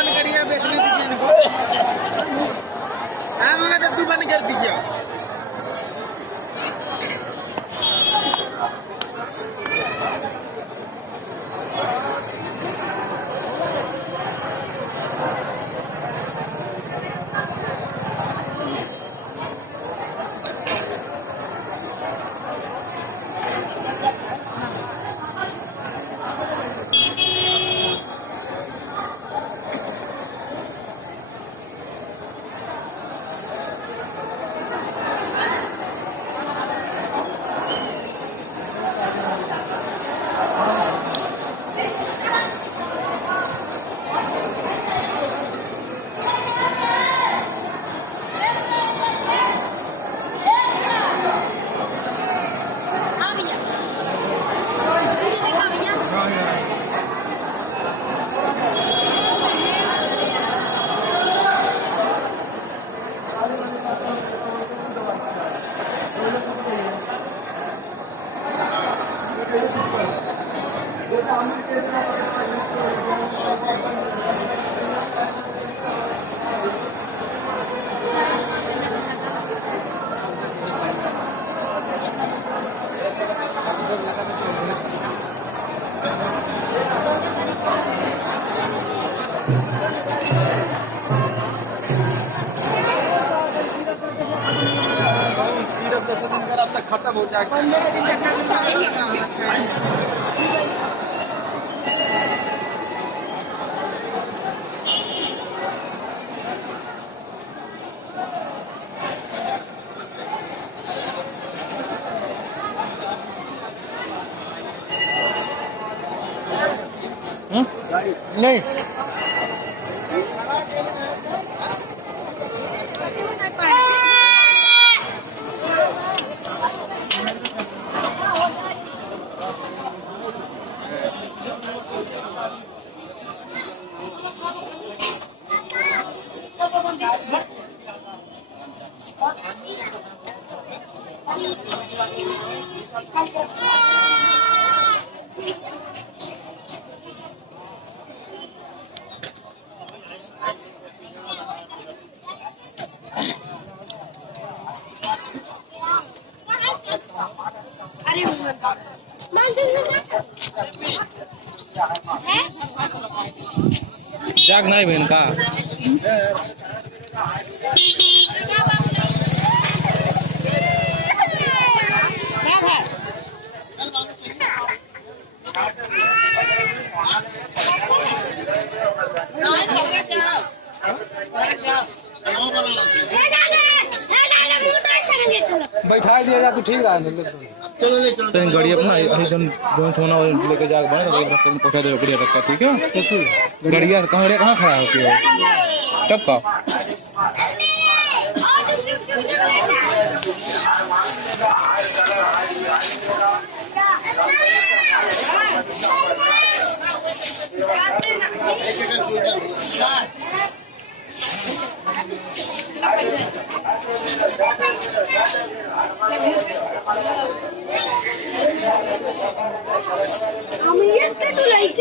बंद करिए, बेचने दीजिए इनको। हाँ मगर डब्बी बंद कर दीजिए। खत्म हो जाएगा। नहीं जाग नहीं बहन का बैठा दिया जा तो ठीक रहा गाड़ी अपना सोना लेके जा पहुंचा दे बढ़िया रखा ठीक है। गाड़िया कहाँ खड़ा होती है कब का हम ये तो लाइक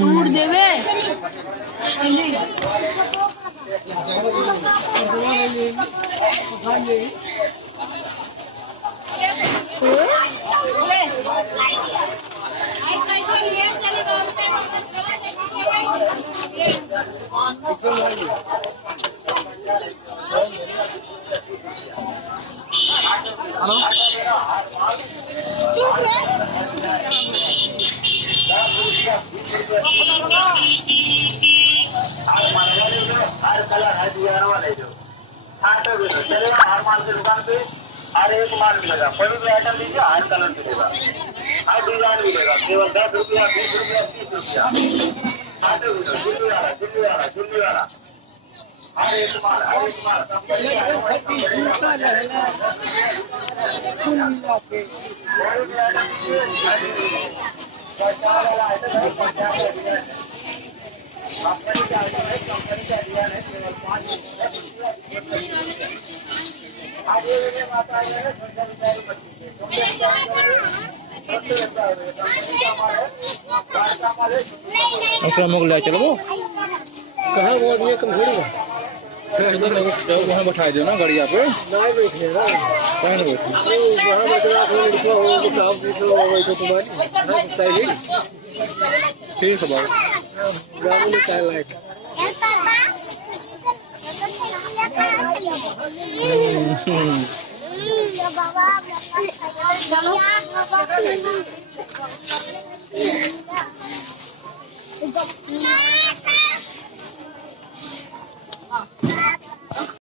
टूट देवे हर माल की दुकान पे हर एक माल मिलेगा, कोई भी आइटम लीजिए हर कलर मिलेगा, हर डिजाइन मिलेगा, केवल 10 रुपया 20 रुपया 30 रुपया। दिल्ली वाला हर एक माल ऐसा हम लोग ले चलो कहाँ वो आदमी कम थोड़ी है फिर इधर वहाँ बैठा दो ना गाड़िया पे नहीं बैठने ना कहीं नहीं बैठे वहाँ बैठे आप लड़का हो आप बैठो बैठो तुम्हारी सही ठीक है बाबू ग्रामीण में क्या लाइट चलो